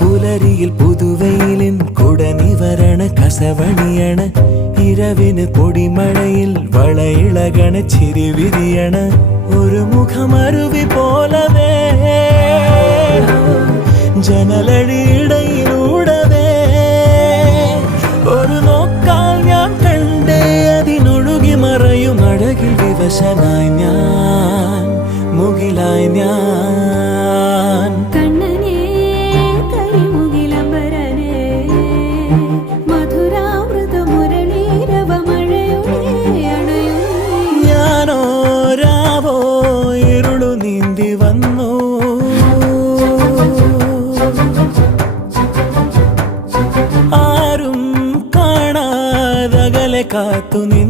പുലരിയിൽ പുതുവെയിലിൻ കുടനിവരണ കസവണിയണ ഇരവിന് പൊടിമഴയിൽ വളയിളകണ ചിരിവിരിയണ ഒരു മുഖമരുവി പോലവേ. ജനലഴിയിടയിലൂടവേ. ഒരു നോക്കാൽ ഞാൻ കണ്ടേ അതിനൊഴുകി മറയും അഴകിൽ വിവശനായി ഞാൻ. മുകിലായി ഞാൻ. ആരും കാണാതകലെ കാത്തു നീ